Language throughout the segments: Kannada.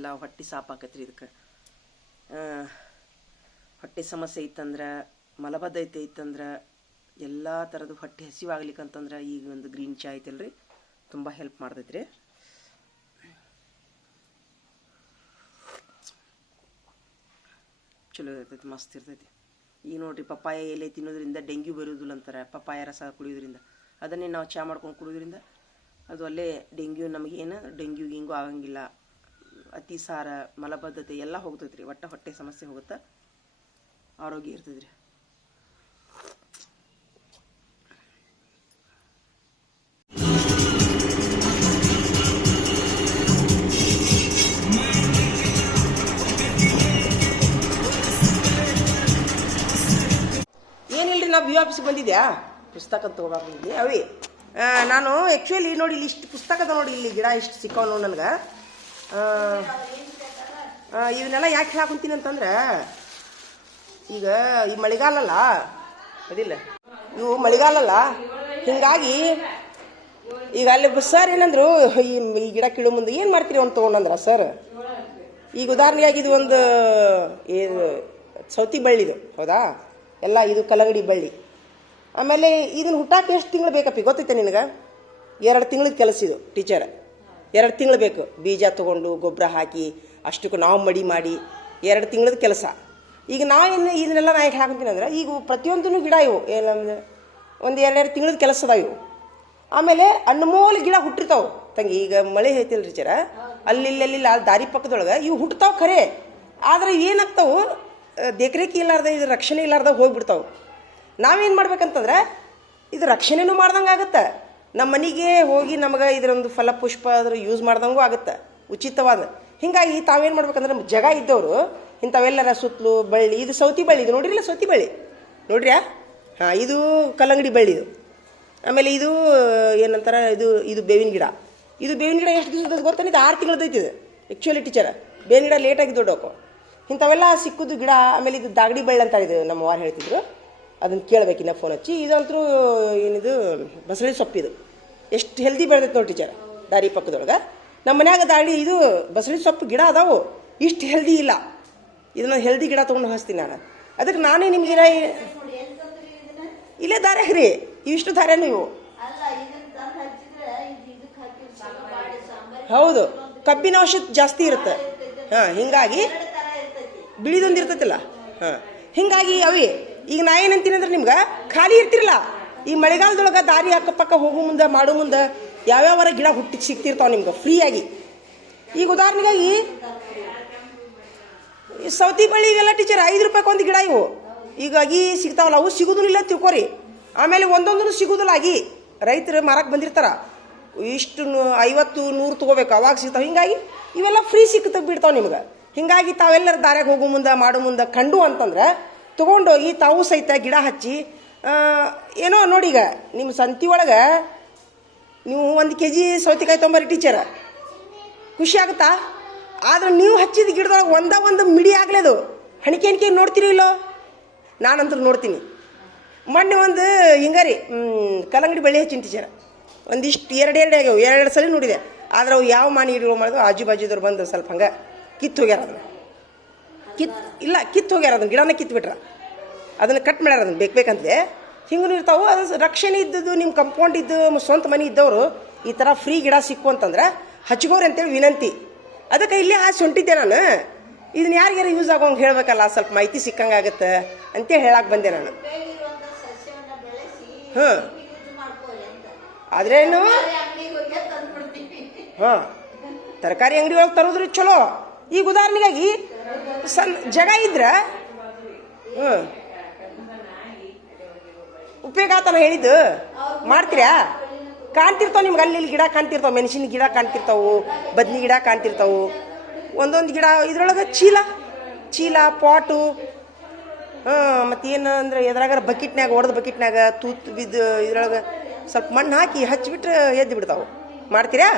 ಎಲ್ಲ ಹೊಟ್ಟೆ ಸಾಪಾಕತ್ರಿ ಇದಕ್ಕೆ. ಹೊಟ್ಟೆ ಸಮಸ್ಯೆ ಇತ್ತಂದ್ರೆ ಮಲಬದ್ಧತೆ ಇತ್ತಂದ್ರೆ ಎಲ್ಲ ಥರದ್ದು ಹೊಟ್ಟೆ ಹಸಿವಾಗ್ಲಿಕ್ಕಂತಂದ್ರೆ ಈಗ ಒಂದು ಗ್ರೀನ್ ಚಾ ಐತಲ್ರಿ, ತುಂಬ ಹೆಲ್ಪ್ ಮಾಡ್ತೈತ್ರಿ. ಚಲೋ ಇರ್ತೈತಿ, ಮಸ್ತ್ ಇರ್ತೈತಿ. ಈಗ ನೋಡ್ರಿ ಪಪ್ಪಾಯ ಎಲೆ ತಿನ್ನೋದ್ರಿಂದ ಡೆಂಗ್ಯೂ ಬರೋದಿಲ್ಲ ಅಂತಾರೆ, ಪಪ್ಪಾಯ ರಸ ಕುಡಿಯೋದ್ರಿಂದ. ಅದನ್ನೇ ನಾವು ಚಾ ಮಾಡ್ಕೊಂಡು ಕುಡಿಯೋದ್ರಿಂದ ಅದು ಅಲ್ಲೇ ಡೆಂಗ್ಯೂ ನಮಗೇನು, ಡೆಂಗ್ಯೂ ಗಿಂಗು ಆಗಂಗಿಲ್ಲ. ಅತಿಸಾರ ಮಲಬದ್ಧತೆ ಎಲ್ಲ ಹೋಗ್ತೈತೆ ರೀ ಒಟ್ಟ ಹೊಟ್ಟೆ ಸಮಸ್ಯೆ ಹೋಗುತ್ತೆ? ಆರೋಗ್ಯ ಇರ್ತದ್ರಿ ರೀ ನಾವು ಬಂದಿದ್ಯಾ? ಪುಸ್ತಕ ತಗೋಬಾರ್ದು ಅವಿ ನಾನು ಆ್ಯಕ್ಚುಲಿ ನೋಡಿ ಇಲ್ಲಿ ಇಷ್ಟು ಪುಸ್ತಕ ಅದ ನೋಡಿ ಇಲ್ಲಿ. ಗಿಡ ಇಷ್ಟು ಸಿಕ್ಕಾವ ನೋಡಿ ನನಗೆ. ಇವನ್ನೆಲ್ಲ ಯಾಕೆ ಹೇಳಾಕೊಂತೀನಿ ಅಂತಂದ್ರೆ, ಈಗ ಈ ಮಳೆಗಾಲಲ್ಲ, ಅದಿಲ್ಲ, ಇವು ಮಳೆಗಾಲಲ್ಲ, ಹಿಂಗಾಗಿ ಈಗ ಅಲ್ಲಿ ಸರ್ ಏನಂದ್ರು, ಈ ಗಿಡ ಕೀಳು ಮುಂದೆ ಏನು ಮಾಡ್ತೀರಿ ಅವ್ನು ತೊಗೊಂಡಂದ್ರ ಸರ್? ಈಗ ಉದಾಹರಣೆಯಾಗಿ ಇದು ಒಂದು ಇದು ಸೌತಿ ಬಳ್ಳಿದು ಹೌದಾ? ಎಲ್ಲ ಇದು ಕಲಂಗಡಿ ಬಳ್ಳಿ. ಆಮೇಲೆ ಇದನ್ನ ಹುಟ್ಟಾಕ ಎಷ್ಟು ತಿಂಗಳು ಬೇಕಪ್ಪಿ, ಗೊತ್ತೈತೆ ನಿನಗೆ? ಎರಡು ತಿಂಗಳ ಕೆಲಸ ಇದು, ಟೀಚರ್. ಎರಡು ತಿಂಗಳು ಬೇಕು. ಬೀಜ ತೊಗೊಂಡು ಗೊಬ್ಬರ ಹಾಕಿ ಅಷ್ಟಕ್ಕೂ ನಾವು ಮಡಿ ಮಾಡಿ ಎರಡು ತಿಂಗಳದ ಕೆಲಸ. ಈಗ ನಾ ಏನು ಇದನ್ನೆಲ್ಲ ನಾ ಹಾಕ್ತೀನಿ ಅಂದ್ರೆ ಈಗ ಪ್ರತಿಯೊಂದೂ ಗಿಡ ಇವು. ಏನಂದ್ರೆ ಒಂದು ಎರಡೆರಡು ತಿಂಗಳದ ಕೆಲಸ ಅದಾವ ಇವು. ಆಮೇಲೆ ಅನ್ಮೋಲ್ ಗಿಡ ಹುಟ್ಟಿರ್ತಾವೆ. ತಂಗಿ, ಈಗ ಮಳೆ ಹೇಳ್ತಿಲ್ಲ ರೀ ಚರ ಇಲ್ಲಿ, ಅಲ್ಲಿ ಅಲ್ಲಿ ದಾರಿ ಪಕ್ಕದೊಳಗೆ ಇವು ಹುಟ್ಟತಾವೆ ಖರೆ. ಆದ್ರೆ ಏನಾಗ್ತಾವು? ದೇಖರೇಖಿ ಇಲ್ಲಾರ್ದ, ಇದು ರಕ್ಷಣೆ ಇಲ್ಲಾರ್ದ ಹೋಗ್ಬಿಡ್ತಾವೆ. ನಾವೇನು ಮಾಡ್ಬೇಕಂತಂದ್ರೆ, ಇದು ರಕ್ಷಣೆನೂ ಮಾಡ್ದಂಗೆ ಆಗುತ್ತೆ ನಮ್ಮ ಮನೆಗೆ ಹೋಗಿ ನಮಗೆ ಇದರೊಂದು ಫಲಪುಷ್ಪ ಅದ್ರ ಯೂಸ್ ಮಾಡ್ದಂಗೂ ಆಗುತ್ತೆ, ಉಚಿತವಾದ. ಹಿಂಗಾಗಿ ತಾವೇನು ಮಾಡ್ಬೇಕಂದ್ರೆ ನಮ್ಮ ಜಗ ಇದ್ದವರು, ಇಂಥವೆಲ್ಲರ ಸುತ್ತಲೂ ಬಳ್ಳಿ, ಇದು ಸೌತಿ ಬಳ್ಳಿ ಇದು ನೋಡ್ರಿಲ್ಲ ಸೌತಿ ಬಳ್ಳಿ? ನೋಡ್ರ್ಯಾ? ಹಾಂ, ಇದು ಕಲ್ಲಂಗಡಿ ಬಳ್ಳಿ ಇದು. ಆಮೇಲೆ ಇದು, ಏನಂತಾರೆ, ಇದು ಇದು ಬೇವಿನ ಗಿಡ. ಇದು ಬೇವಿನ ಗಿಡ ಎಷ್ಟು ದಿವಸದ ಗೊತ್ತಾನೆ ಇದು ಆರು ಇದು ಆ್ಯಕ್ಚುಲಿ ಟೀಚರ್ ಬೇವಿನ ಗಿಡ ಲೇಟಾಗಿ ದೊಡ್ಡೋಕು. ಇಂಥವೆಲ್ಲ ಸಿಕ್ಕುದು ಗಿಡ, ಆಮೇಲೆ ಇದು ದಾಗಡಿ ಬಳ್ಳಿ ಅಂತ ಇದು ನಮ್ಮ ವಾರ ಹೇಳ್ತಿದ್ರು. ಅದನ್ನು ಕೇಳಬೇಕಿನ್ನ ಫೋನ್ ಹಚ್ಚಿ. ಇದಂತರೂ ಏನಿದು, ಬಸಳೆ ಸೊಪ್ಪಿದು ಎಷ್ಟು ಹೆಲ್ದಿ ಬೆಳೆದೈತೆ ನೋಡಿ ಟೀಚರ್ ದಾರಿ ಪಕ್ಕದೊಳಗೆ. ನಮ್ಮ ಮನ್ಯಾಗ ದಾಳಿ ಇದು ಬಸಳೆ ಸೊಪ್ಪು ಗಿಡ ಅದಾವು. ಇಷ್ಟು ಹೆಲ್ದಿ ಇಲ್ಲ. ಇದನ್ನ ಹೆಲ್ದಿ ಗಿಡ ತೊಗೊಂಡು ಹಚ್ತೀನಿ ನಾನು. ಅದಕ್ಕೆ ನಾನೇ ನಿಮ್ಗೆ ಇಲ್ಲೇ ದಾರೆ ರೀ ಇವಿಷ್ಟು ದಾರೆ ನೀವು. ಹೌದು. ಕಬ್ಬಿನ ಅಂಶ ಜಾಸ್ತಿ ಇರುತ್ತೆ. ಹಾಂ, ಹಿಂಗಾಗಿ ಬಿಳಿದೊಂದು ಇರ್ತೈತಿಲ್ಲ. ಹಾಂ, ಹಿಂಗಾಗಿ ಅವಿ ಈಗ ನಾ ಏನಂತೀನಿ ಅಂದ್ರೆ ನಿಮ್ಗೆ ಖಾಲಿ ಇರ್ತಿರಲ್ಲ. ಈ ಮಳೆಗಾಲದೊಳಗೆ ದಾರಿ ಅಕ್ಕಪಕ್ಕ ಹೋಗೋ ಮುಂದೆ ಮಾಡೋ ಮುಂದೆ ಯಾವ್ಯಾವರ ಗಿಡ ಹುಟ್ಟಿ ಸಿಗ್ತಿರ್ತಾವ ನಿಮ್ಗೆ ಫ್ರೀಯಾಗಿ ಈಗ ಉದಾಹರಣೆಗಾಗಿ ಸೌತಿ ಬಳ್ಳಿ ಇವೆಲ್ಲ ಟೀಚರ್ ಐದು ರೂಪಾಯಿಗೆ ಒಂದು ಗಿಡ ಇವು. ಈಗ ಅಗಿ ಸಿಗ್ತಾವಲ್ಲ, ಅವು ಸಿಗೋದಿಲ್ಲ ತಿಳ್ಕೊರಿ. ಆಮೇಲೆ ಒಂದೊಂದು ಸಿಗೋದಿಲ್ಲ ಆಗಿ ರೈತರು ಮಾರಕ್ಕೆ ಬಂದಿರ್ತಾರ. ಇಷ್ಟು ಐವತ್ತು, ನೂರು ತಗೋಬೇಕು, ಅವಾಗ ಸಿಗ್ತಾವೆ. ಹಿಂಗಾಗಿ ಇವೆಲ್ಲ ಫ್ರೀ ಸಿಕ್ತ ಬಿಡ್ತಾವೆ ನಿಮ್ಗೆ. ಹಿಂಗಾಗಿ ತಾವೆಲ್ಲರ ದಾರ್ಯಾಗ ಹೋಗೋ ಮುಂದೆ, ಮಾಡೋ ಮುಂದೆ ಕಂಡು ಅಂತಂದ್ರೆ ತೊಗೊಂಡೋಗಿ ತಾವು ಸಹಿತ ಗಿಡ ಹಚ್ಚಿ ಏನೋ ನೋಡಿ ಈಗ, ನಿಮ್ಮ ಸಂತಿ ಒಳಗೆ ನೀವು ಒಂದು ಕೆ ಜಿ ಸೌತೆಕಾಯಿ ತೊಂಬರಿ ಟೀಚರ್. ಖುಷಿ ಆಗುತ್ತಾ? ಆದ್ರೆ ನೀವು ಹಚ್ಚಿದ ಗಿಡದೊಳಗೆ ಒಂದ ಒಂದು ಮಿಡಿ ಆಗಲೇದು ಹಣಿಕೆ ಹಣಿಕೆ ನೋಡ್ತೀರಿ ಇಲ್ಲೋ? ನಾನಂತೂ ನೋಡ್ತೀನಿ. ಮೊನ್ನೆ ಒಂದು ಹಿಂಗಾರಿ ಕಲ್ಲಂಗಡಿ ಬೆಳೆ ಹಚ್ಚಿನ ಟೀಚರ್. ಒಂದಿಷ್ಟು ಎರಡು ಎರಡು ಆಗ್ಯಾವ. ಎರಡು ಸಲ ನೋಡಿದೆ. ಆದ್ರೆ ಅವು ಯಾವ ಮಾನಿ ಗಿಡಗಳು ಮಾಡಿದ್ರು? ಆಜು ಬಾಜುದವ್ರು ಬಂದು ಸ್ವಲ್ಪ ಹಂಗೆ ಕಿತ್ತು ಹೋಗ್ಯಾರ ಅದನ್ನು ಕಿತ್ ಇಲ್ಲ ಕಿತ್ತು ಹೋಗ್ಯಾರ ಅದನ್ನು, ಗಿಡನ ಕಿತ್ಬಿಟ್ರ. ಅದನ್ನು ಕಟ್ ಮಾಡ್ಯಾರ ಅದನ್ನು ಬೇಕು ಬೇಕಂತಲೇ. ಹಿಂಗೂ ಇರ್ತಾವೆ, ಅದು ರಕ್ಷಣೆ ಇದ್ದದ್ದು ನಿಮ್ಮ ಕಂಪೌಂಡ್ ಇದ್ದು ಸ್ವಂತ ಮನೆ ಇದ್ದವರು, ಈ ಥರ ಫ್ರೀ ಗಿಡ ಸಿಕ್ಕು ಅಂತಂದ್ರೆ ಹಚ್ಕೋರಿ ಅಂತೇಳಿ ವಿನಂತಿ. ಅದಕ್ಕೆ ಇಲ್ಲಿ ಹಾಸಿ ಹೊಂಟಿದ್ದೆ ನಾನು. ಇದನ್ನ ಯಾರಿಗಾರ ಯೂಸ್ ಆಗೋಂಗೆ ಹೇಳಬೇಕಲ್ಲ, ಸ್ವಲ್ಪ ಮಾಹಿತಿ ಸಿಕ್ಕಂಗೆ ಆಗುತ್ತೆ ಅಂತೇಳಿ ಹೇಳಕ್ಕೆ ಬಂದೆ ನಾನು. ಹಾಂ ಆದ್ರೇನು? ಹಾಂ ತರಕಾರಿ ಅಂಗಡಿ ಒಳಗೆ ತರೋದ್ರಿ ಚಲೋ. ಈಗ ಉದಾಹರಣೆಗಾಗಿ ಸಣ್ಣ ಜಾಗ ಇದ್ರೆ? ಹ್ಞೂ ಉಪಯೋಗ ಆತನ ಹೇಳಿದ್ದು? ಮಾಡ್ತೀರಾ? ಕಾಣ್ತಿರ್ತಾವ ನಿಮ್ಗೆ ಅಲ್ಲಿ ಗಿಡ ಕಾಣ್ತಿರ್ತಾವ, ಮೆಣಸಿನ ಗಿಡ ಕಾಣ್ತಿರ್ತಾವು, ಬದ್ನಿ ಗಿಡ ಕಾಣ್ತಿರ್ತಾವು. ಒಂದೊಂದು ಗಿಡ, ಇದ್ರೊಳಗೆ ಚೀಲ ಚೀಲ, ಪಾಟು ಹಾಂ ಮತ್ತು ಏನು ಅಂದ್ರೆ ಎದ್ರಾಗಾರ ಬಕೆಟ್ನಾಗ ಒಡೆದ ಬಕೆಟ್ನಾಗ ತೂತು ಬಿದ್ದು ಇದ್ರೊಳಗೆ ಸ್ವಲ್ಪ ಮಣ್ಣು ಹಾಕಿ ಹಚ್ಚಿಬಿಟ್ರೆ ಎದ್ದು ಬಿಡ್ತಾವೆ. ಮಾಡ್ತೀರಾ?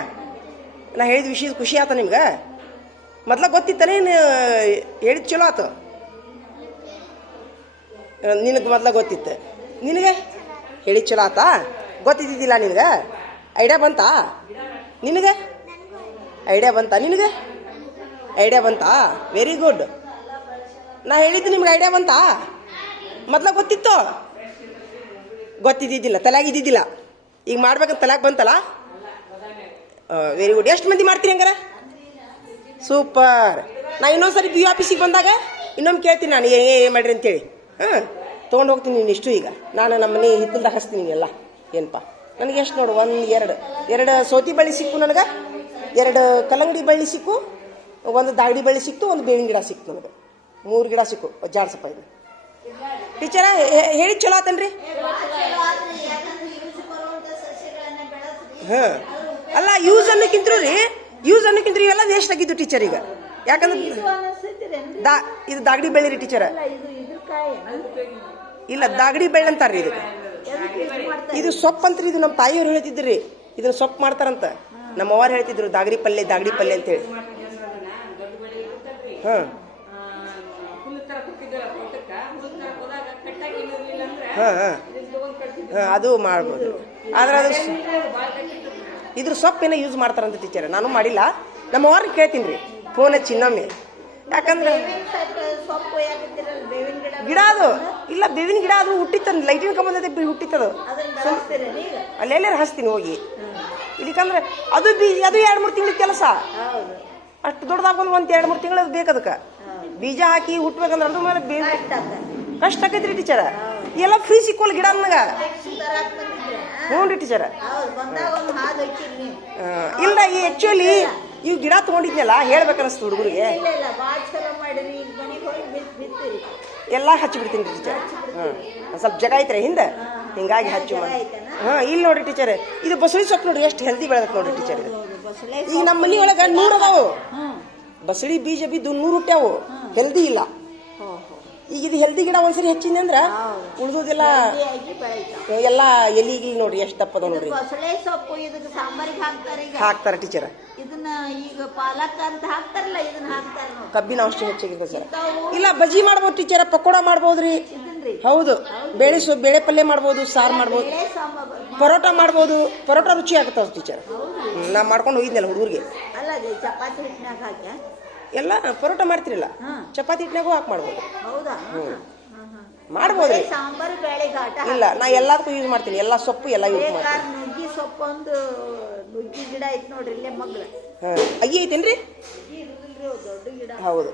ನಾ ಹೇಳಿದ ವಿಷಯದ ಖುಷಿ ಆತ ನಿಮ್ಗೆ? ಮೊದ್ಲ ಗೊತ್ತಿತ್ತನೇನು ಹೇಳಿದ ಚಲೋ ಆತು. ನಿನಗೆ ಮೊದ್ಲ ಗೊತ್ತಿತ್ತು. ನಿನಗೆ? ಹೇಳಿದ ಚಲೋ ಆತಾ? ಗೊತ್ತಿದ್ದಿದ್ದಿಲ್ಲ ನಿನಗೆ? ಐಡಿಯಾ ಬಂತಾ? ನಿನಗೆ? ಐಡಿಯಾ ಬಂತಾ ನಿನಗೆ? ಐಡಿಯಾ ಬಂತಾ? ವೆರಿ ಗುಡ್ ನಾ ಹೇಳಿದ್ದು ನಿಮ್ಗೆ ಐಡಿಯಾ ಬಂತಾ? ಮೊದ್ಲ ಗೊತ್ತಿತ್ತು? ಗೊತ್ತಿದ್ದಿದ್ದಿಲ್ಲ ತಲೆಯಾಗ ಇದ್ದಿದ್ದಿಲ್ಲ ಈಗ ಮಾಡ್ಬೇಕಂತ ತಲೆಯಾಗ ಬಂತಲ್ಲ ವೆರಿ ಗುಡ್ ಎಷ್ಟು ಮಂದಿ ಮಾಡ್ತೀರಿ ಹಂಗಾರ? ಸೂಪರ್. ನಾ ಇನ್ನೊಂದ್ಸರಿ ಬಿ ಆಫೀಸಿಗೆ ಬಂದಾಗ ಇನ್ನೊಮ್ಮೆ ಕೇಳ್ತೀನಿ ನಾನು, ಏ ಏ ಮಾಡ್ರಿ ಅಂತೇಳಿ. ಹಾಂ, ತೊಗೊಂಡು ಹೋಗ್ತೀನಿ ನೀನು ಇಷ್ಟು ಈಗ. ನಾನು ನಮ್ಮ ಮನೆ ಹಿತ್ತಲ್ದಾಗ ಹಚ್ತೀನಿ ಎಲ್ಲ. ಏನಪ್ಪ ನನಗೆ ಎಷ್ಟು ನೋಡು, ಒಂದು, ಎರಡು. ಎರಡು ಸೋತಿ ಬಳ್ಳಿ ಸಿಕ್ಕು ನನಗೆ, ಎರಡು ಕಲ್ಲಂಗಡಿ ಬಳ್ಳಿ ಸಿಕ್ಕು, ಒಂದು ದಾಗಡಿ ಬಳ್ಳಿ ಸಿಕ್ತು, ಒಂದು ಬೇವಿನ ಗಿಡ ಸಿಕ್ತು ನನಗೆ. ಮೂರು ಗಿಡ ಸಿಕ್ಕು, ಜಾಡ್ಸಪ್ಪ ಇದು. ಟೀಚರ ಹೇಳಿ ಚಲೋ ಆತನ್ರಿ? ಹಾಂ. ಅಲ್ಲ ಯೂಸ್ ಅನ್ನೋಕ್ಕಿಂತರೂ ರೀ ಯೂಸ್ ಅನ್ನೋಕ್ಕಿಂತ ಇವೆಲ್ಲ ವೇಸ್ಟ್ ಆಗಿದ್ದು ಟೀಚರ್ ಈಗ. ಯಾಕಂದ್ರೆ ಇದು ದಾ ಇದು ದಾಗಡಿ ಬೆಳ್ಳಿ ರೀ ಟೀಚರ ಇಲ್ಲ ದಾಗಡಿ ಬೆಳ್ಳಿ ಅಂತಾರ್ರಿ ಇದು. ಇದು ಸೊಪ್ಪು ಅಂತ್ರಿ ಇದು ನಮ್ಮ ತಾಯಿಯವ್ರು ಹೇಳ್ತಿದ್ರಿ. ಇದನ್ನ ಸೊಪ್ಪು ಮಾಡ್ತಾರಂತ. ನಮ್ಮ ಅವ್ವಾರು ಹೇಳ್ತಿದ್ರು ದಾಗಡಿ ಪಲ್ಯ ದಾಗಡಿ ಪಲ್ಯ ಅಂತೇಳಿ ಹಾಂ. ಹಾಂ ಹಾಂ. ಅದು ಮಾಡ್ಬೋದು. ಆದ್ರೆ ಅದು ಇದ್ರ ಸೊಪ್ಪೇನೋ ಯೂಸ್ ಮಾಡ್ತಾರಂತ ಟೀಚರ್ ನಾನು ಮಾಡಿಲ್ಲ. ನಮ್ಮ ಅವ್ರಿಗೆ ಕೇಳ್ತೀನಿ ರೀ. ಫೋನ್ ಹಚ್ಚಿ ಇನ್ನೊಮ್ಮೆ. ಯಾಕಂದ್ರೆ ಗಿಡ ಅದು. ಇಲ್ಲ ಬೇವಿನ ಗಿಡ ಅದು ಹುಟ್ಟಿತ್ತ ಲೈಟಿನ ಕಂಬದ ಹುಟ್ಟಿತ್ತದು. ಅಲ್ಲೆಲ್ಲರೂ ಹಚ್ತೀನಿ ಹೋಗಿ. ಇದಕ್ಕಂದ್ರೆ ಅದು ಬೀಜ ಅದು ಎರಡು ಮೂರು ತಿಂಗಳ ಕೆಲಸ. ಅಷ್ಟು ದೊಡ್ಡದಾಗ ಒಂದು ಎರಡು ಮೂರು ತಿಂಗಳು ಬೇಕು ಅದಕ್ಕೆ ಬೀಜ ಹಾಕಿ ಹುಟ್ಬೇಕಂದ್ರೆ ಅದ್ರ ಮೇಲೆ ಕಷ್ಟ ಆಕೈತ್ರಿ ಟೀಚರ ಎಲ್ಲ ಫ್ರೀ ಸಿಕ್ಕೋಲ್ ಗಿಡ ನನಗೆ. ಹ್ಞೂ ರೀ ಟೀಚರ ಇಲ್ಲ ಈ ಆ್ಯಕ್ಚುಲಿ ಇವು ಗಿಡ ತಗೊಂಡಿದ್ನಲ್ಲ ಹೇಳ್ಬೇಕನ್ನಿಸ್ತು ಹುಡುಗರಿಗೆ. ಎಲ್ಲ ಹಚ್ಚಿಬಿಡ್ತೀನಿ ರೀ ಟೀಚರ್ ಹಾಂ ಸ್ವಲ್ಪ ಜಗ ಐತ್ರಿ ಹಿಂದೆ. ಹಿಂಗಾಗಿ ಹಚ್ಚು? ಹಾಂ ಇಲ್ಲಿ ನೋಡ್ರಿ ಟೀಚರ್ ಇದು ಬಸಳಿ ಸೊಪ್ಪು ನೋಡಿ ಎಷ್ಟು ಹೆಲ್ದಿ ಬೆಳೆದತ್ ನೋಡ್ರಿ ಟೀಚರ್ ಇದು. ಈಗ ನಮ್ಮ ಮನೆ ಒಳಗೆ ನೂರು ಅದಾವು ಬಸಳಿ ಬೀಜ ಬಿದ್ದು ನೂರು ಹುಟ್ಟ್ಯಾವು. ಹೆಲ್ದಿ ಇಲ್ಲ. ಈಗ ಇದು ಹೆಲ್ದಿ ಗಿಡ ಒಂದ್ಸರಿ ಹೆಚ್ಚಿನ ಅಂದ್ರ ಉಳಿದೋದಿಲ್ಲ ಎಲ್ಲ ಎಲಿಗಿ ನೋಡ್ರಿ ಎಷ್ಟು ದಪ್ಪದ ನೋಡ್ರಿ. ಬಸಳೆ ಸೊಪ್ಪು ಇದಕ್ಕೆ ಸಾಂಬಾರಿಗೆ ಹಾಕ್ತಾರೆ ಈಗ. ಹಾಕ್ತಾರ ಟೀಚರ್ ಇದನ್ನ ಈಗ ಪಾಲಕ್ ಅಂತ ಹಾಕ್ತಾರಲ್ಲ ಇದನ್ನ ಹಾಕ್ತಾರ ಕಬ್ಬಿನ ಅಂಶ ಹೆಚ್ಚಾಗಿದೆ ಸರ್. ಇಲ್ಲ ಬಜ್ಜಿ ಮಾಡ್ಬೋದು ಟೀಚರ್ ಪಕೋಡ ಮಾಡ್ಬೋದ್ರಿ. ಹೌದು. ಬೇಳೆ ಸೊ ಬೇಳೆ ಪಲ್ಯ ಮಾಡ್ಬೋದು ಸಾರು ಮಾಡ್ಬೋದು. ಪರೋಟ ಮಾಡ್ಬೋದು. ಪರೋಟ ರುಚಿ ಆಗ್ತಾವ ಟೀಚರ್ ನಾ ಮಾಡ್ಕೊಂಡು ಹೋಗಿದ್ನಲ್ಲ ಹುಡುಗರಿಗೆ. ಅಲ್ಲ ಚಪಾತಿ ಹಿಟ್ಟಿನಾಗ ಹಾಕ್ಯ? ಎಲ್ಲ ಪರೋಟ ಮಾಡ್ತಿರಲ್ಲ. ಚಪಾತಿ ಹಿಟ್ಟಿನಾಗೂ ಹಾಕಿ ಮಾಡ್ಬೋದು. ಹೌದಾ? ಮಾಡ್ಬೋದ್ರಿ. ಸಾಂಬಾರು ಬೇಳೆ ಘಾಟ ಇಲ್ಲ ನಾ ಎಲ್ಲದಕ್ಕೂ ಯೂಸ್ ಮಾಡ್ತೀನಿ. ಎಲ್ಲ ಸೊಪ್ಪು ಎಲ್ಲ ಯೂಸ್ ಮಾಡ್ತೀನಿ. ನುಗ್ಗಿ ಸೊಪ್ಪು ಒಂದು ನುಗ್ಗಿ ಗಿಡ ಐತೆ ನೋಡ್ರಿ ಇಲ್ಲೇ ಮಗ್ಳು. ಹಾಂ. ಅಗಿ ಐತೇನ್ರಿ? ದೊಡ್ಡ ಗಿಡ. ಹೌದು.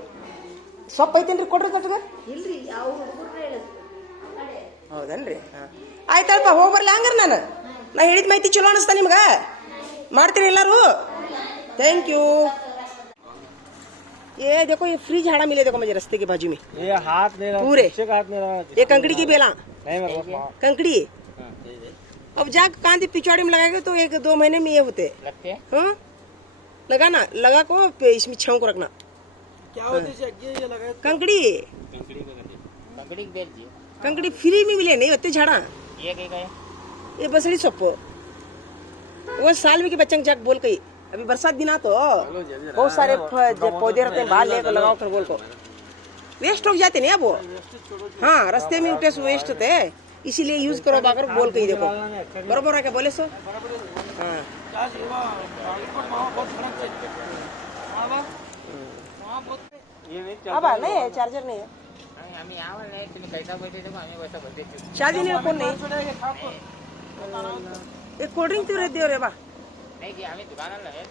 ಸೊಪ್ಪು ಐತೇನ್ರಿ ಕೊಡ್ರಿ ತಟ್ಗ ಇಲ್ರಿ ಯಾವ ಹುಡುಗರು ಹೌದನ್ರಿ? ಹಾಂ. ಆಯ್ತಲ್ಪ ಹೋಗಿ ಬರಲ್ಲ ಹಂಗಾರ ನಾನು? ನಾ ಹೇಳಿದ ಮಾಹಿತಿ ಚಲೋ ಅನಿಸ್ತಾ ನಿಮ್ಗೆ? ಮಾಡ್ತೀರಿ ಎಲ್ಲರೂ? ಥ್ಯಾಂಕ್ ಯು ये देखो ये फ्री झाड़ा मिले देखो मुझे रस्ते के बाजू में। ये हाथ नहीं रहा पूरे। हाथ नहीं रहा ये कंकड़ी की बेला। नहीं मेरे पास कंकड़ी? अब जाके कांदी पिछवाड़ी में लगाएँगे तो एक दो महीने में ये होते। हैं? हाँ? लगाना लगा को इसमें छाव को रखना। क्या होती है ये कंकड़ी? कंकड़ी कंकड़ी की बेल जी कंकड़ी फ्री में मिले नहीं होते झाड़ा। ये कहीं? का है ये बसड़ी सೊಪ್ಪು वो साल में के बच्चन जाके बोल कही अभी बरसात दिन आ तो। बहुत सारे पौधे रहते हैं बाहर लेकर लगाओ कर बोल को। वेस्ट हो जाते नहीं अब वो? हाँ रास्ते में उठे वेस्ट होते। हैं इसीलिए यूज़ करो बाकर बोल कही देखो। बरोबर है क्या बोले सो। हाँ। नहीं अब नहीं है चार्जर नहीं है। शादी नहीं कौन नहीं। ये कोल्ड ड्रिंक तो रहती हो रे बा नाही की आम्ही दुकानाला आहे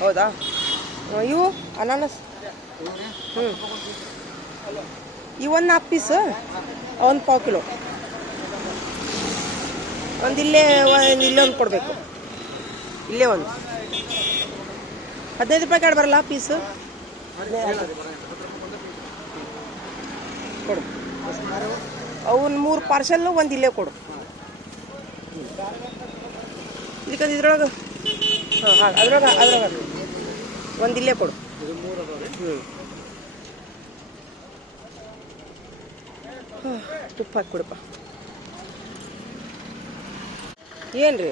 ಹೌದಾ ಆ, ಇವು ಅನಾನಸ್ ಹ್ಞೂ ಇವು ಒಂದು ನಾಲ್ಕು ಪೀಸ್ ಒಂದು ಪಾವು ಕಿಲೋ ಒಂದು ಇಲ್ಲೇ ಒಂದು ಇಲ್ಲೇ ಒಂದು ಕೊಡಬೇಕು ಇಲ್ಲೇ ಒಂದು. ಹದಿನೈದು ರೂಪಾಯಿ ಕಾರ್ಡ್ ಬರಲ್ಲ ಪೀಸು? ಕೊಡು. ಅವನ್ ಮೂರು ಪಾರ್ಸೆಲ್ಲು ಒಂದು ಇಲ್ಲೇ ಕೊಡು. ಇದಕ್ಕೆ ಇದ್ರೊಳಗೆ. ಹಾಂ ಅದ್ರೊಳಗೆ ಅದ್ರೊಳಗೆ. ಒಂದು ಇಲ್ಲೇ ಕೊಡು. ಹ್ಞೂ ತುಪ್ಪ ಹಾಕಿ ಕೊಡಪ್ಪ. ಏನು ರೀ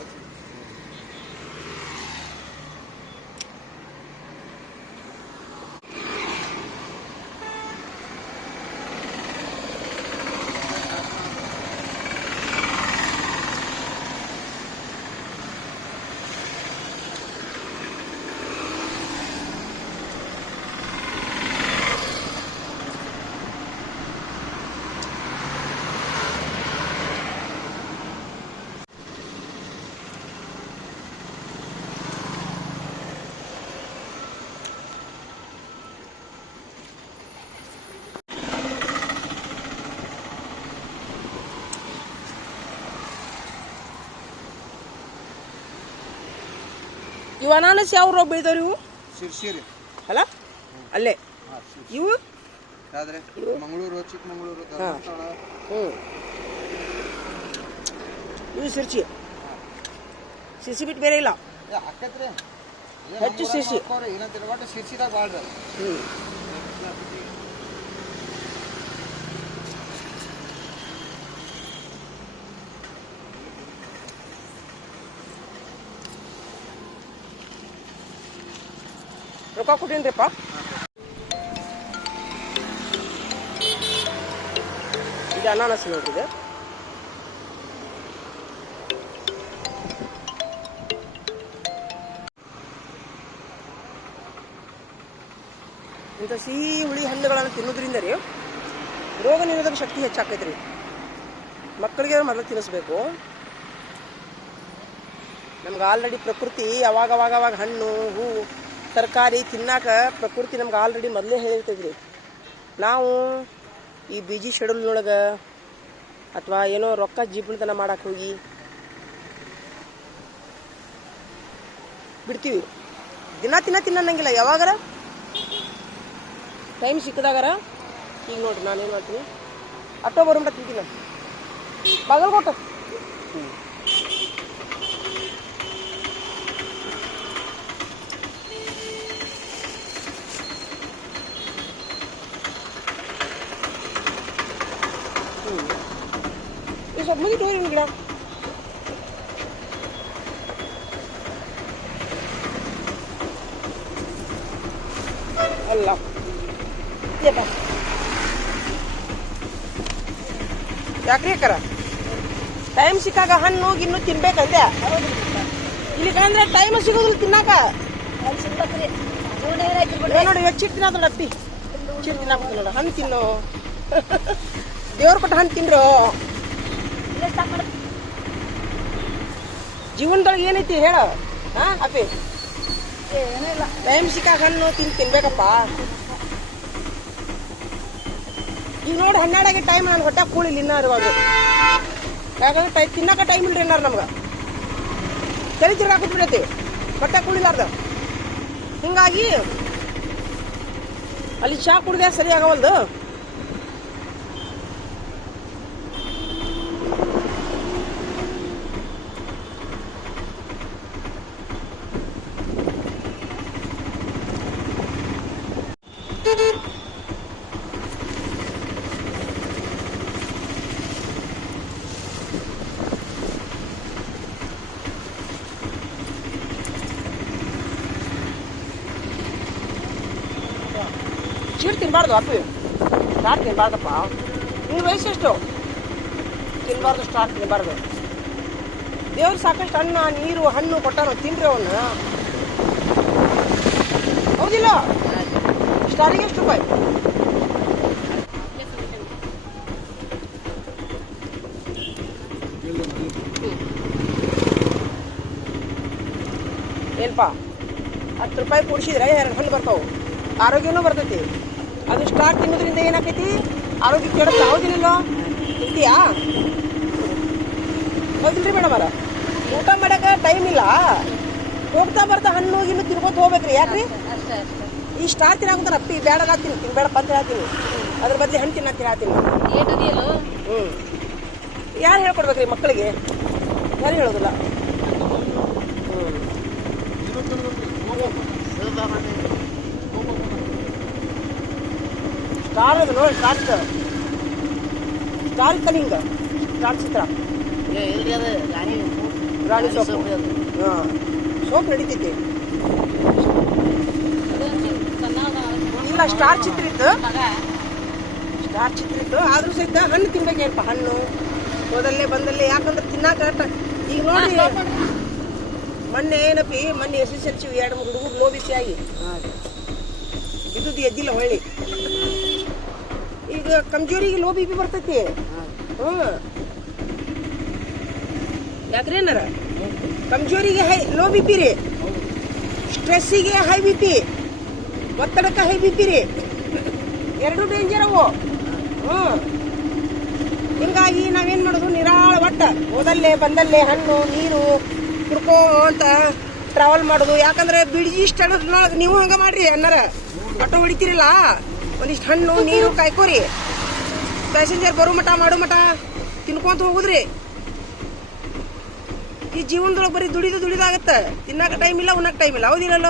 ಇವು ಅನಾನಸ್ ಯಾವ ರೋಗ ಬೆಳಿತಾವ್ರಿ ಇವು? ಶಿರ್ಶಿರಿ. ಅಲ್ಲ? ಅಲ್ಲೇ. ಇವು? ಯಾವ್ದ್ರಿ? ಮಂಗಳೂರು ಚಿಕ್ಕಮಂಗಳೂರು. ಹ್ಞೂ. ಇವು ಸಿರ್ಚಿ ಸಿರ್ಸಿ ಬಿಟ್ಟು ಬೇರೆ ಇಲ್ಲ. ಹೆಚ್ಚು ಭಾಳ ಹ್ಞೂ. ಕೊಟ್ಟೀನ್ರಿಪ್ಪ ಇದು ಅನಾನಸ್ ನೋಡಿದೆ ಇಂಥ ಸಿಹಿ ಹುಳಿ ಹಣ್ಣುಗಳನ್ನು ತಿನ್ನೋದ್ರಿಂದ ರೀ ರೋಗ ನಿರೋಧಕ ಶಕ್ತಿ ಹೆಚ್ಚಾಕೈತೆ ರೀ. ಮಕ್ಕಳಿಗೆ ಮೊದಲು ತಿನ್ನಿಸ್ಬೇಕು. ನಮ್ಗೆ ಆಲ್ರೆಡಿ ಪ್ರಕೃತಿ ಅವಾಗ ಅವಾಗ ಹಣ್ಣು ಹೂವು ತರಕಾರಿ ತಿನ್ನಾಕ ಪ್ರಕೃತಿ ನಮ್ಗೆ ಆಲ್ರೆಡಿ ಮೊದಲೇ ಹೇಳಿರ್ತದ್ರಿ ನಾವು ಈ ಬಿಜಿ ಶೆಡ್ಯೂಲ್ನೊಳಗೆ ಅಥವಾ ಏನೋ ರೊಕ್ಕ ಜೀವನತನ ಮಾಡಕ್ಕೆ ಹೋಗಿ ಬಿಡ್ತೀವಿ. ದಿನ ತಿನ್ನ ತಿನ್ನಂಗಿಲ್ಲ ಯಾವಾಗಾರ? ಟೈಮ್ ಸಿಕ್ಕದಾಗಾರ? ಈಗ ನೋಡ್ರಿ ನಾನೇನು ಮಾಡ್ತೀನಿ? ಅಟೋ ಬರೋಂಬಿಡ ತಿಂತೀನಿ ಬಾಗಲ್ಕೋಟ ಈ ಸ್ವಲ್ಪ ಮಂದಿ ತೋರಿ ಗಿಡ ಅಲ್ಲ. ಯಾಕ್ರಿ ಟೈಮ್ ಸಿಕ್ಕಾಗ ಹಣ್ಣು ಗಿನ್ನು ತಿನ್ಬೇಕಂದೆ ಇಲ್ಲಿ ಕಂದ್ರೆ ಟೈಮ್ ಸಿಗೋದಿಲ್ಲ ತಿನ್ನಾಕ. ನೋಡಿ ಹೆಚ್ಚಿಟ್ಟು ತಿನ್ನೋದು ಲಪ್ಪಿ ಹೆಚ್ಚಿಟ್ಟು ತಿನ್ನಾಕ ನೋಡ ಹಣ್ಣು ತಿನ್ನು. ದೇವ್ರ ಕೊಟ್ಟ ಹಣ್ಣು ತಿನ್ರು. ಜೀವನದೊಳಗೆ ಏನೈತಿ ಹೇಳ. ಹಾ ಅಪ್ಪಿ? ಸಿಕ್ಕಾಗ ಹಣ್ಣು ತಿನ್ ತಿನ್ಬೇಕಪ್ಪ ಈಗ ನೋಡಿ ಹನ್ನೆರಡಾಗಿ ಟೈಮ್ ನಾನು ಹೊಟ್ಟೆ ಕೂಳಿಲ್ಲ ಇನ್ನ ಇರುವಾಗ ಯಾಕಂದ್ರೆ ಟೈ, ತಿನ್ನಕ ಟೈಮ್ ಇಲ್ರಿ ಏನಾರು ನಮ್ಗೆ. ತಲೆ ತಿರ್ಗಾಕತ್ ಬಿಡತ್ತಿ ಹೊಟ್ಟೆ ಕೂಳಿಲಾರ್ದ. ಹಿಂಗಾಗಿ ಅಲ್ಲಿ ಚಾ ಕುಡ್ದೆ ಸರಿ ಆಗವಲ್ದು? ಚೀಟ್ ತಿನ್ಬಾರ್ದು ಅಪ್ಪಿ ಸ್ಟಾರ್ಟ್ ತಿನ್ನಬಾರ್ದಪ್ಪ ನಿನ್ನ ವಯಸ್ಸು ಎಷ್ಟು ತಿನ್ಬಾರ್ದು, ಸ್ಟಾರ್ಟ್ ತಿನ್ಬಾರ್ದು. ದೇವ್ರು ಸಾಕಷ್ಟು ಅನ್ನ, ನೀರು, ಹಣ್ಣು ಕೊಟ್ಟಾನ, ತಿನ್ರಿ ಅವನ್ನ ಹೌದಿಲ್ಲ? ಸ್ಟಾರಿಗೆ ಎಷ್ಟು ರೂಪಾಯಿ? ಏನಪ್ಪ ಹತ್ತು ರೂಪಾಯಿ ಕೂಡಿಸಿದ್ರೆ ಎರಡು ಹಣ್ಣು ಬರ್ತಾವೆ. ಆರೋಗ್ಯನೂ ಬರ್ತೈತಿ. ಅದು ಸ್ಟಾಕ್ ತಿನ್ನೋದ್ರಿಂದ ಏನಾಕೈತಿ ಆರೋಗ್ಯ ಕೆಡುತ್ತೆ ಹೌದಿಲ್ಲ ಇದೆಯಾ ಹೌದಿಲ್ರಿ ಮೇಡಮ್ ಅರ ಊಟ ಮಾಡಕ್ಕೆ ಟೈಮ್ ಇಲ್ಲ. ಹೋಗ್ತಾ ಬರ್ತಾ ಹಣ್ಣು ಗಿಣ್ಣು ತಿನ್ಕೋತ ಹೋಗ್ಬೇಕ್ರಿ ಯಾಕ್ರಿ? ಈ ಸ್ಟಾರ್ ತಿನ್ನಾಕಂತಾರ ಅಪ್ಪಿ ಬೇಡ ತಿನ್ ಬೇಡ ಅಂತ ಹೇಳ್ತೀನಿ. ಅದ್ರ ಬದಲಿ ಹಣ್ಣು ತಿನ್ನ ಏಟದಿಯಲ್ಲ ಹ್ಞೂ ಯಾರು ಹೇಳ್ಕೊಡ್ಬೇಕ್ರಿ ಮಕ್ಕಳಿಗೆ? ಯಾರು ಹೇಳೋದಿಲ್ಲ ಹ್ಞೂ ಸ್ಟಾರ್ ಅದು ನೋಡಿ ಸ್ಟಾರ್ ಸ್ಟಾರ್ ಹಿಂಗ ಸ್ಟಾರ್ ಚಿತ್ರ. ರಾಣಿ ಸೋಪ್. ಹಾಂ. ಸೋಪ್ ನಡೀತೈತಿ. ಇಲ್ಲ ಸ್ಟಾರ್ ಚಿತ್ರ ಇತ್ತು. ಸ್ಟಾರ್ ಚಿತ್ರ ಇತ್ತು. ಆದರೂ ಸಹಿತ ಹಣ್ಣು ತಿನ್ಬೇಕೇನಪ್ಪ ಹಣ್ಣು. ಹೋದಲ್ಲೇ ಬಂದಲ್ಲೇ ಯಾಕಂದ್ರೆ ತಿನ್ನಾಕ ಈಗ ನೋಡಿ. ಮೊನ್ನೆ ಏನಪ್ಪಿ ಮೊನ್ನೆ ಎಸ್ ಎಸ್ ಎಲ್ ಸಿ ಎರಡು ಮೂರು ಹುಡುಗರು ನೋ ಬಿಸಿ ಆಗಿ ಇದ್ದುದು ಎದ್ದಿಲ್ಲ ಹೊಳ್ಳಿ. ಕಮ್ಜೋರಿಗೆ ಲೋ ಬಿ ಪಿ ಬರ್ತೈತಿ. ಹ್ಞೂ ಯಾಕ್ರಿ ಏನಾರ ಕಮ್ಜೋರಿಗೆ ಹೈ ಲೋ ಬಿ ಪಿ ರೀ. ಸ್ಟ್ರೆಸ್ಸಿಗೆ ಹೈ ಬಿ ಪಿ ಒತ್ತಡಕ್ಕೆ ಹೈ ಬಿ ಪಿ ರೀ. ಎರಡು ಡೇಂಜರ್ ಅವು. ಹ್ಞೂ ಹಿಂಗಾಗಿ ನಾವೇನು ಮಾಡೋದು? ನಿರಾಳ ಒಟ್ಟ. ಓದಲ್ಲೇ ಬಂದಲ್ಲೇ ಹಣ್ಣು, ನೀರು, ಕುಡ್ಕೋ ಅಂತ ಟ್ರಾವೆಲ್ ಮಾಡೋದು. ಯಾಕಂದ್ರೆ ಬಿಡ್ಜಿ ಸ್ಟ್ಯಾಂಡರ್ಡ್ನೊಳಗೆ ನೀವು ಹಂಗೆ ಮಾಡ್ರಿ ಅನ್ನಾರ. ಆಟೋ ಹೊಡಿತೀರಲ್ಲ? ಒಂದಿಷ್ಟು ಹಣ್ಣು, ನೀರು, ಕಾಯ್ಕೋರಿ. ಪ್ಯಾಸೆಂಜರ್ ಬರೋ ಮಟ ಮಾಡೋ ಮಟ ತಿನ್ಕೊಂತ ಹೋಗುದ್ರಿ. ಈ ಜೀವನದೊಳಗೆ ಬರೀ ದುಡಿದು ದುಡಿದಾಗತ್ತೆ. ತಿನ್ನಕ್ಕೆ ಟೈಮ್ ಇಲ್ಲ ಉಣ್ಣಕ್ಕೆ ಟೈಮ್ ಇಲ್ಲ. ಹೌದಿಲ್ಲಲ್ಲ?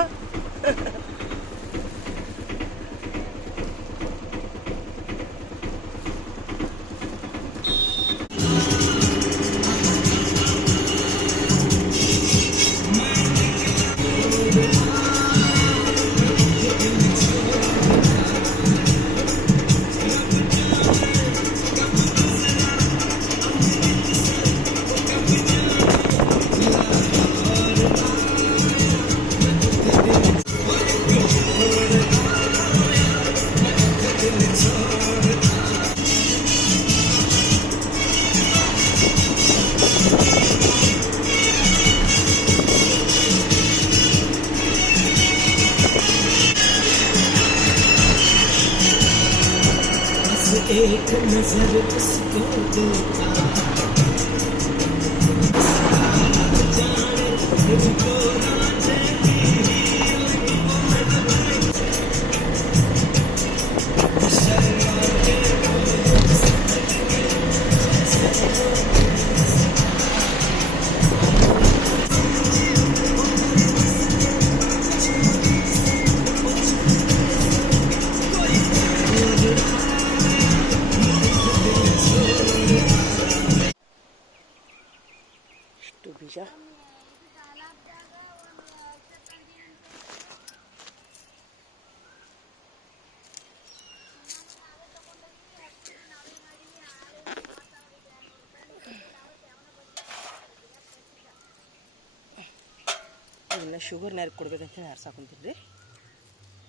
ಶುಗರ್ ನೀರು ಕೊಡ್ಬೇಕಂತ ಹೇಳಿ ಹರ್ಸಾಕೊಂತೀನಿ ರೀ.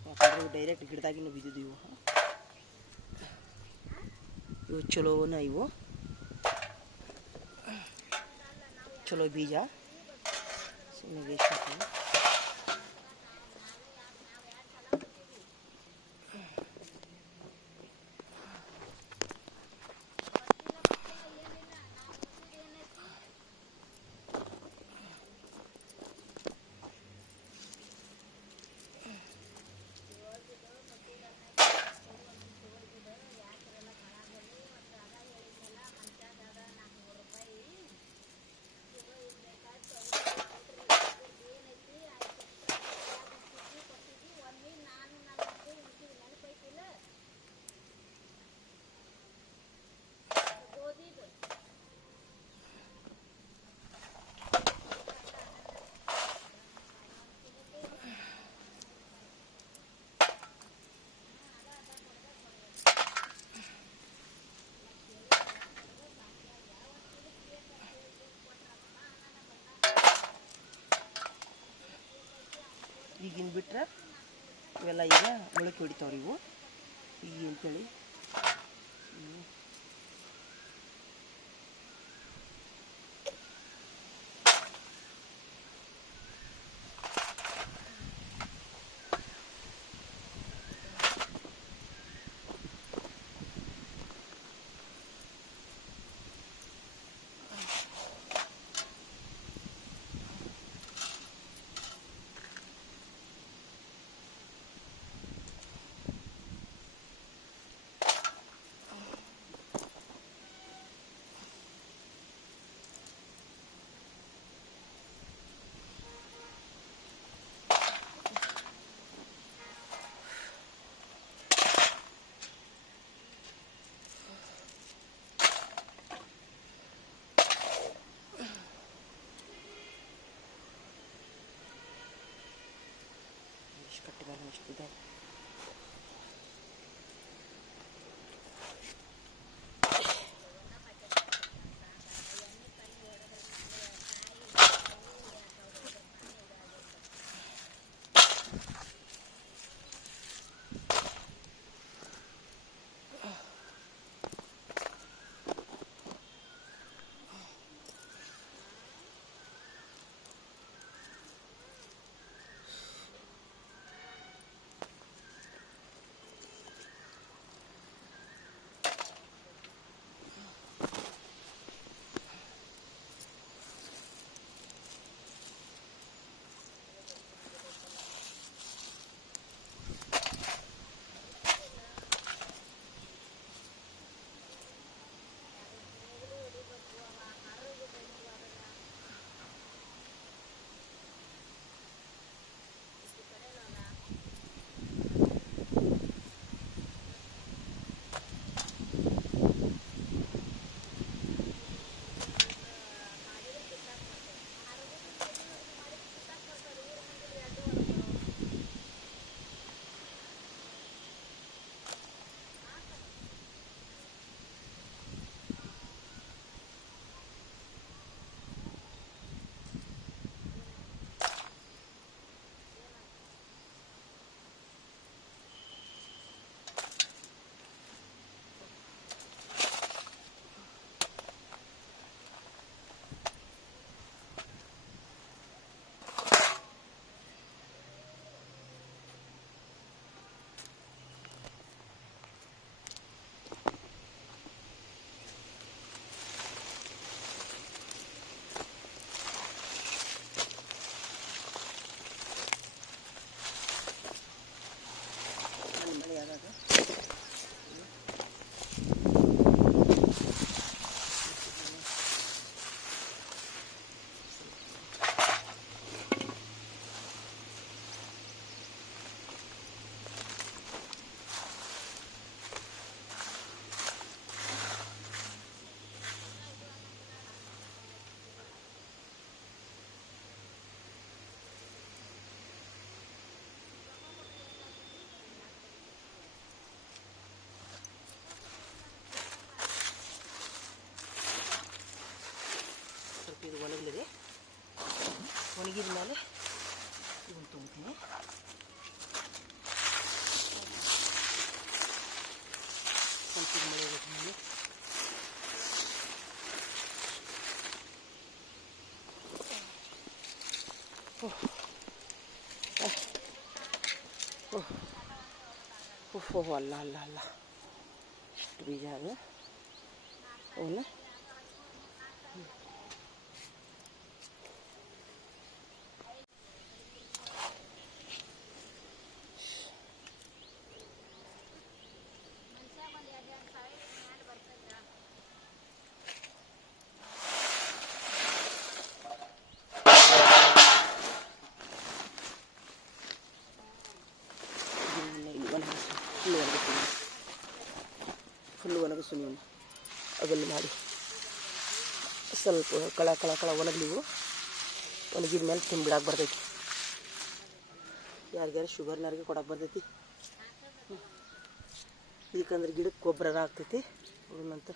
ಯಾಕಂದ್ರೆ ಡೈರೆಕ್ಟ್ ಗಿಡದಾಗಿನ ಬಿದ್ದಿದ್ದು ಇವು. ಇವು ಚಲೋನ ಇವು. ಚಲೋ ಬೀಜ. ಸುಮ್ಮನೆ ವೇಸ್ಟ್ ಆಗ್ತದೆ ಈಗಿನ ಬಿಟ್ರೆ ಇವೆಲ್ಲ ಈಗ ಮೊಳಕೆ ಹೊಡಿತಾವ್ರಿ ಇವು. ಈಗ ಅಂತೇಳಿ ಇಷ್ಟಿದೆ ನನ್ನ ಒಣಗಿದ ಮೇಲೆ ಇದನ್ನು ತುಂಬ್ತೀನಿ ಸ್ವಲ್ಪ ಇದು ಮಳೆ ಮೇಲೆ ಓಹ್ ಅಲ್ಲ ಅಲ್ಲ ಅಲ್ಲ ಇಷ್ಟು ಬೀಜ ಅದು ಅವನ್ನ ಫುಲ್ ನೀವು ಮಾಡಿ ಸ್ವಲ್ಪ ಕಳ ಕಳ ಕಳ ಒಣಗ್ಲಿವು ಒಣಗಿದ ಮೇಲೆ ತುಂಬಿಡಾಕ ಬರ್ತೈತಿ. ಯಾರಿಗಾರು ಶುಗರ್ನವ್ರಿಗೆ ಕೊಡಕ್ಕೆ ಬರ್ತೈತಿ. ಈಗಂದ್ರೆ ಗಿಡಕ್ಕೆ ಗೊಬ್ಬರ ಆಗ್ತೈತಿ ಅಂತ